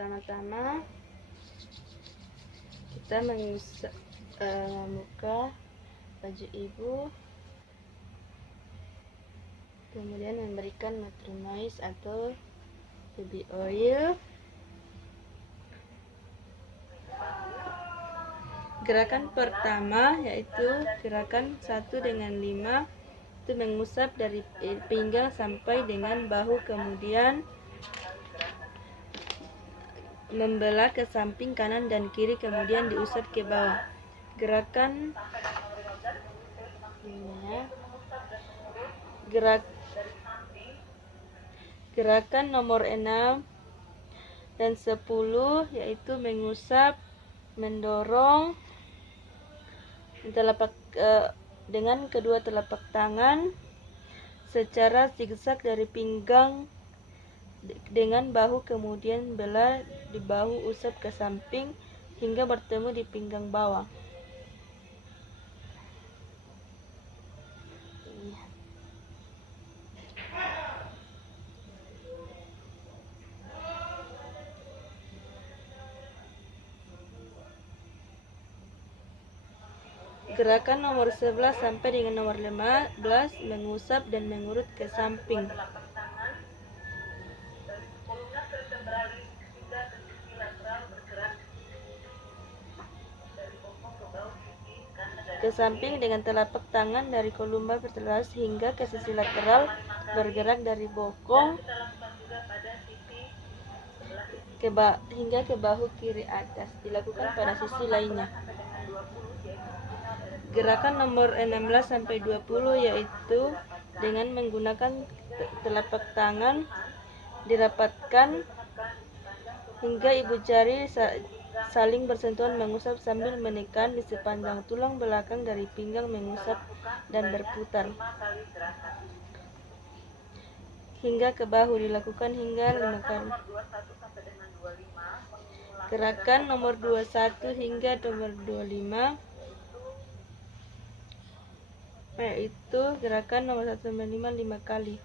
Pertama-tama kita membuka baju ibu, kemudian memberikan matronoise atau baby oil. Gerakan pertama yaitu gerakan 1 dengan 5, itu mengusap dari pinggang sampai dengan bahu, kemudian membelah ke samping kanan dan kiri, kemudian diusap ke bawah. Gerakan gerakan nomor 6 dan 10 yaitu mengusap, mendorong dengan kedua telapak tangan secara zigzag dari pinggang dengan bahu, kemudian belah di bahu, usap ke samping hingga bertemu di pinggang bawah. Gerakan nomor 11 sampai dengan nomor 15 mengusap dan mengurut ke samping. Ke samping dengan telapak tangan dari kolumbar vertebralis hingga ke sisi lateral, bergerak dari bokong hingga ke bahu kiri atas. Dilakukan pada sisi lainnya. Gerakan nomor 16 sampai 20 yaitu dengan menggunakan telapak tangan dirapatkan hingga ibu jari saling bersentuhan, mengusap sambil menekan di sepanjang tulang belakang dari pinggang, mengusap dan berputar hingga ke bahu. Dilakukan hingga 5 kali. Gerakan nomor 21 hingga nomor 25 yaitu gerakan nomor 1 sampai 5 kali.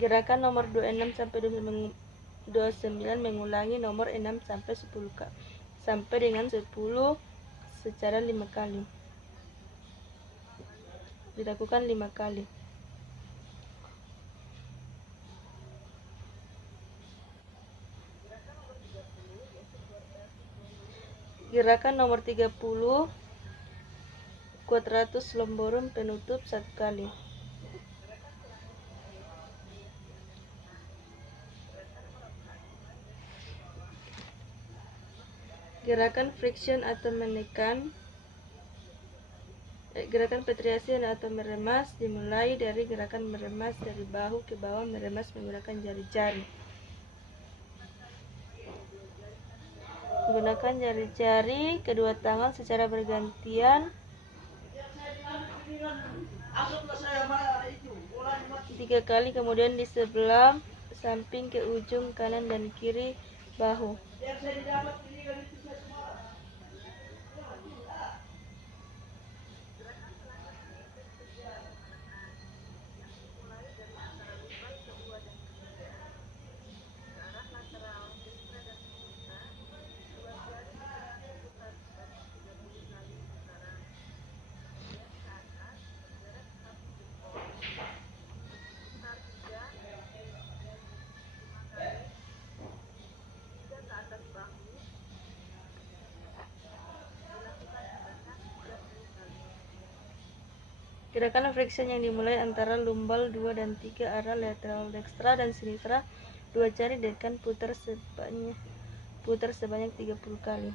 Gerakan nomor 26 sampai 29 mengulangi nomor 6 sampai 10 sampai dengan 10 secara 5 kali. Dilakukan 5 kali. Gerakan nomor 30 quadratus lumborum penutup 1 kali. Gerakan friction atau menekan, gerakan petriasi atau meremas dimulai dari gerakan meremas dari bahu ke bawah, meremas menggunakan jari-jari. Menggunakan jari-jari kedua tangan secara bergantian 3 kali, kemudian di sebelah samping ke ujung kanan dan kiri bahu. Gerakan friction yang dimulai antara lumbal 2 dan 3 arah lateral dextra dan sinistra, 2 jari dekan putar sebanyak 30 kali.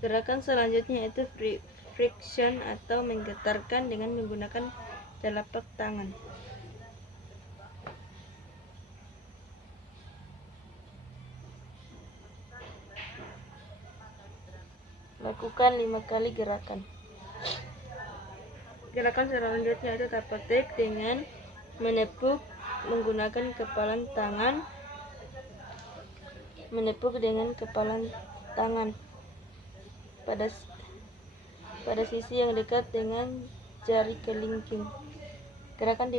Gerakan selanjutnya yaitu friction atau menggetarkan dengan menggunakan telapak tangan. Lakukan 5 kali gerakan. Gerakan selanjutnya itu tapak tek dengan menepuk menggunakan kepalan tangan, menepuk dengan kepalan tangan pada sisi yang dekat dengan jari kelingking. Gerakan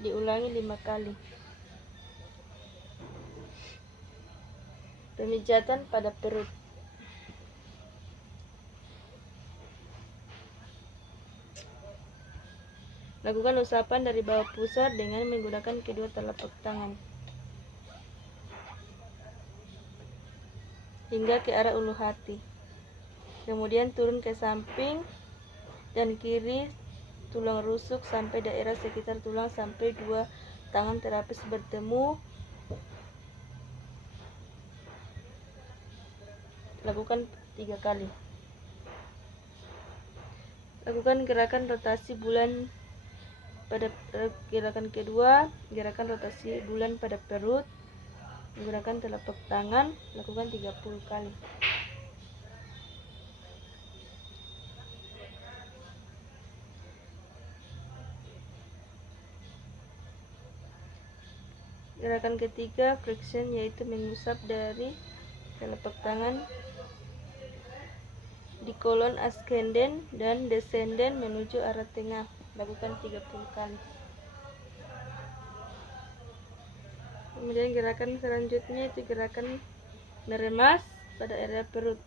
diulangi 5 kali. Pemijatan pada perut. Lakukan usapan dari bawah pusar dengan menggunakan kedua telapak tangan hingga ke arah ulu hati. Kemudian turun ke samping dan kiri tulang rusuk sampai daerah sekitar tulang sampai dua tangan terapis bertemu. Lakukan 3 kali. Lakukan gerakan rotasi bulan pada gerakan kedua, gerakan rotasi bulan pada perut menggunakan telapak tangan, lakukan 30 kali. Gerakan ketiga flexion, yaitu mengusap dari telapak tangan di kolon ascendent dan descendent menuju arah tengah, lakukan 30 kali. Kemudian gerakan selanjutnya itu gerakan meremas pada area perut.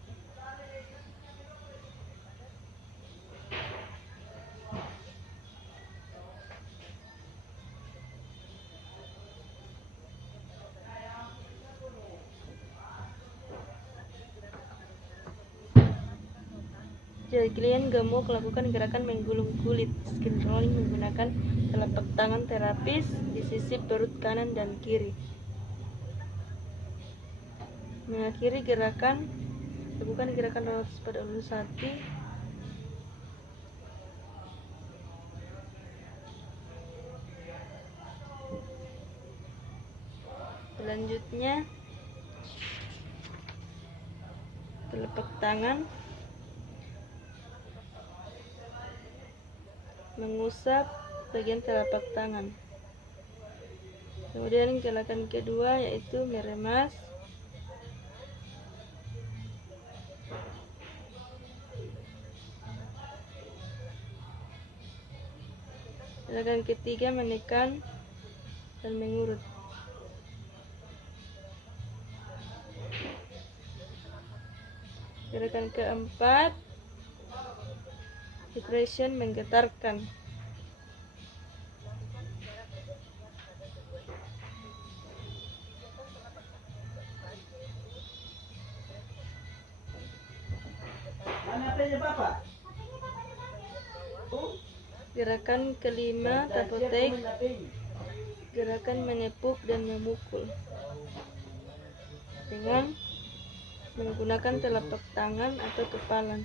Jika klien gemuk, lakukan gerakan menggulung kulit skin rolling menggunakan telapak tangan terapis di sisi perut kanan dan kiri. Mengakhiri gerakan, lakukan gerakan rotas pada ulu hati. Selanjutnya telapak tangan mengusap bagian telapak tangan. Kemudian gerakan kedua yaitu meremas. Gerakan ketiga menekan dan mengurut. Gerakan keempat depression, menggetarkan. Gerakan kelima tapotek, gerakan menepuk dan memukul dengan menggunakan telapak tangan atau kepalan.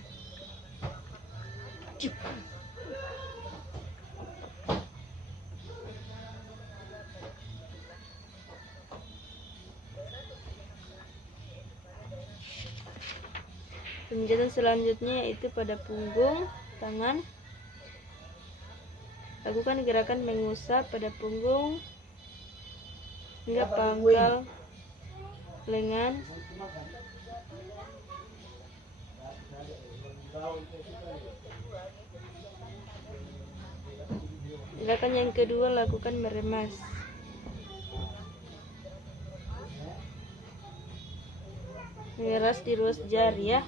Pemijatan selanjutnya yaitu pada punggung tangan. Lakukan gerakan mengusap pada punggung hingga pangkal lengan. Gerakan yang kedua, lakukan meremas. Mengeras di ruas jari ya.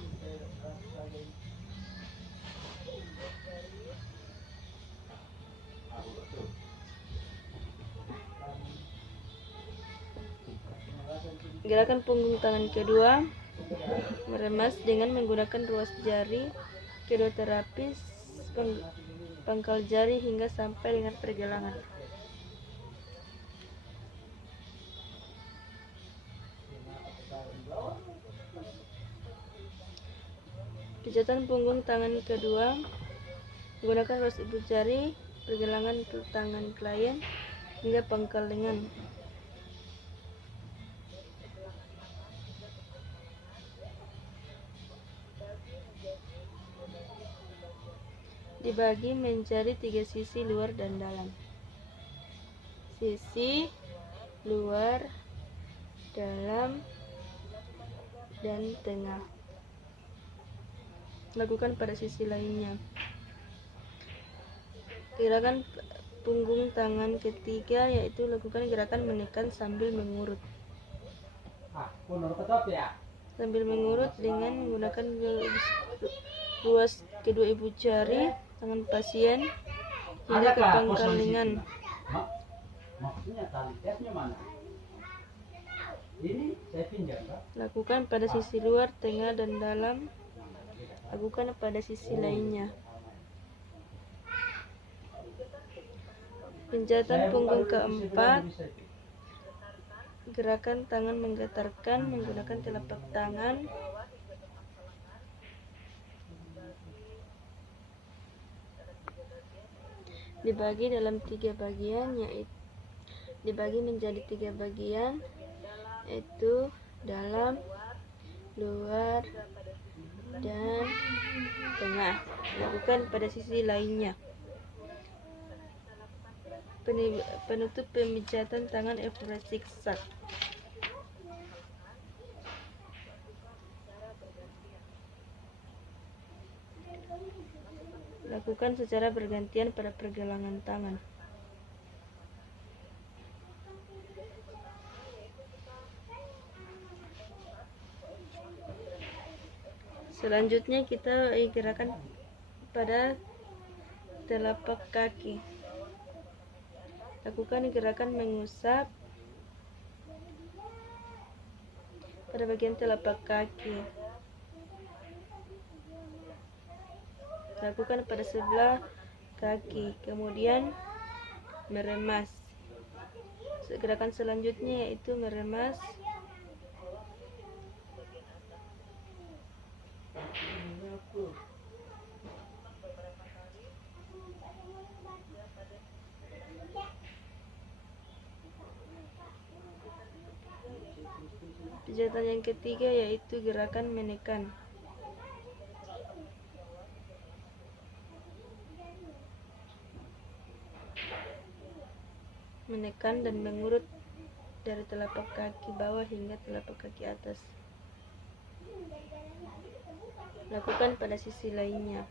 Gerakan punggung tangan kedua, meremas dengan menggunakan ruas jari kedua terapis, pangkal jari hingga sampai dengan pergelangan. Pijatan punggung tangan kedua, menggunakan ruas ibu jari, pergelangan tangan klien hingga pangkal lengan. dibagi menjadi 3 sisi luar dan dalam. Sisi luar, dalam, dan tengah. Lakukan pada sisi lainnya. Gerakan punggung tangan ketiga yaitu lakukan gerakan menekan sambil mengurut. Sambil mengurut dengan menggunakan ruas kedua ibu jari tangan pasien hingga ke pangkal lengan. Lakukan pada sisi luar, tengah, dan dalam. Lakukan pada sisi lainnya. Pijatan punggung keempat. Gerakan tangan menggetarkan menggunakan telapak tangan. Dibagi dalam 3 bagian, dibagi menjadi 3 bagian, yaitu dalam, luar, dan tengah. Lakukan pada sisi lainnya. Penutup pemijatan tangan Everest zigzag. Lakukan secara bergantian pada pergelangan tangan. Selanjutnya kita gerakan pada telapak kaki. Lakukan gerakan mengusap pada bagian telapak kaki. Lakukan pada sebelah kaki, kemudian meremas. Gerakan selanjutnya yaitu meremas pijatan yang ketiga yaitu gerakan menekan. Menekan dan mengurut dari telapak kaki bawah hingga telapak kaki atas. Lakukan pada sisi lainnya.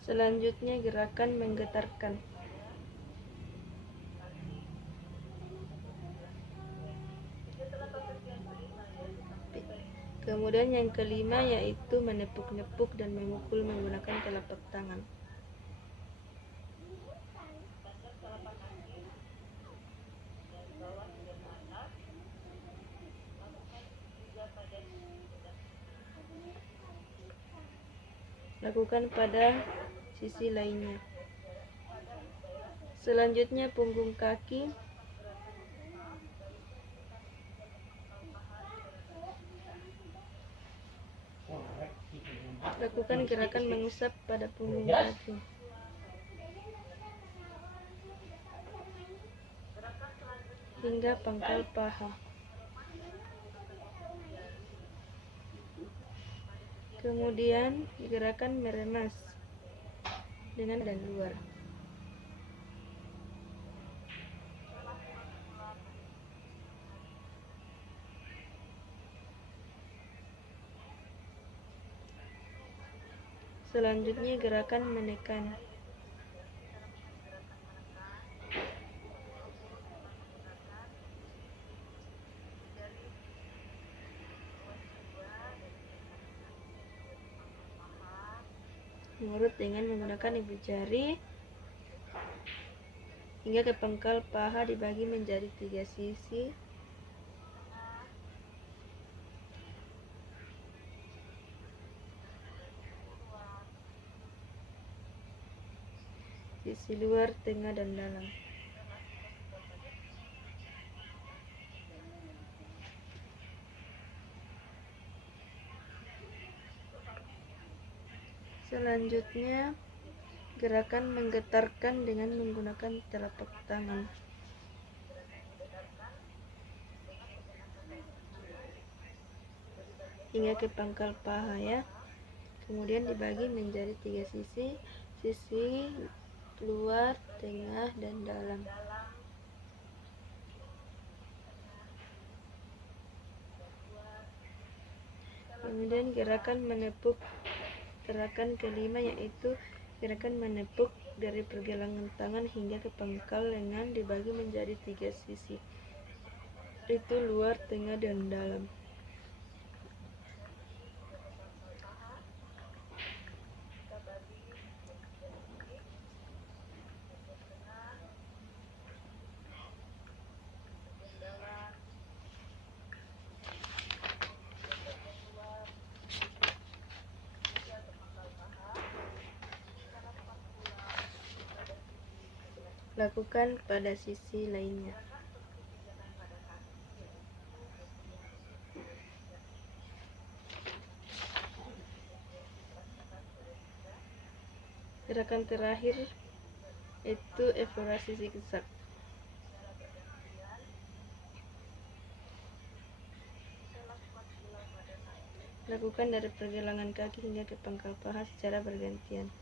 Selanjutnya gerakan menggetarkan. Kemudian yang kelima yaitu menepuk-nepuk dan memukul menggunakan telapak tangan. Lakukan pada sisi lainnya. Selanjutnya punggung kaki. Lakukan gerakan mengusap pada punggung kaki. Hingga pangkal paha. Kemudian gerakan meremas dengan dan luar. Selanjutnya gerakan menekan. Mengurut dengan menggunakan ibu jari hingga ke pangkal paha dibagi menjadi 3 sisi. Sisi luar, tengah, dan dalam. Selanjutnya gerakan menggetarkan dengan menggunakan telapak tangan. hingga ke pangkal paha ya. Kemudian dibagi menjadi 3 sisi, sisi luar, tengah, dan dalam. Kemudian gerakan kelima yaitu gerakan menepuk dari pergelangan tangan hingga ke pangkal lengan dibagi menjadi 3 sisi, itu luar, tengah, dan dalam. Lakukan pada sisi lainnya. Gerakan terakhir itu evaluasi zigzag. Lakukan dari pergelangan kaki hingga ke pangkal paha secara bergantian.